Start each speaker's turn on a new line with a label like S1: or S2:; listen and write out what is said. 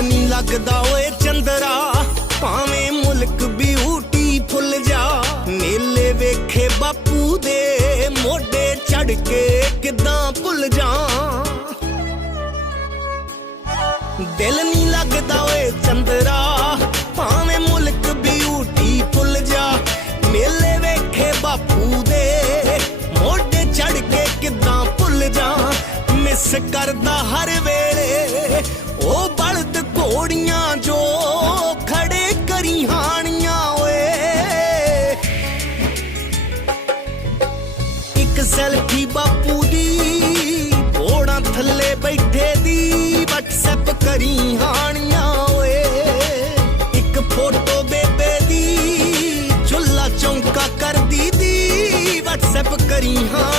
S1: ਦਿਲ ਨਹੀਂ ਲੱਗਦਾ ਓਏ ਚੰਦਰਾ, ਭਾਵੇਂ ਮੁਲਕ ਬਿਊਟੀ ਫੁੱਲ ਜਾ। ਮੇਲੇ ਵੇਖੇ ਬਾਪੂ ਦੇ ਮੋਢੇ ਚੜ ਕੇ ਕਿਦਾਂ ਭੁੱਲ ਜਾ ਦਿਲ ਨਹੀਂ ਲੱਗਦਾ ਓਏ ਚੰਦਰਾ, ਭਾਵੇਂ ਮੁਲਕ ਬਿਊਟੀ ਫੁੱਲ ਜਾ। ਮੇਲੇ ਵੇਖੇ ਬਾਪੂ ਦੇ ਮੋਢੇ ਚੜ ਕੇ ਕਿਦਾਂ ਭੁੱਲ ਜਾ ਮਿਸ ਕਰਦਾ ਹਰ ਵੇਲੇ, ਉਹ ਪੌੜੀਆਂ ਜੋ ਖੜੇ ਕਰੀ ਹਾਣੀਆਂ ਓਏ। ਇੱਕ ਸੈਲਫੀ ਬਾਪੂ ਦੀ ਪੌੜਾਂ ਥੱਲੇ ਬੈਠੇ ਦੀ ਵਟਸਐਪ ਕਰੀ ਹਾਣੀਆਂ ਓਏ। ਇੱਕ ਫੋਟੋ ਬੇਬੇ ਦੀ ਚੁੱਲਾ ਚੌਂਕਾ ਕਰਦੀ ਦੀ ਵਟਸਐਪ ਕਰੀ ਹਾਂ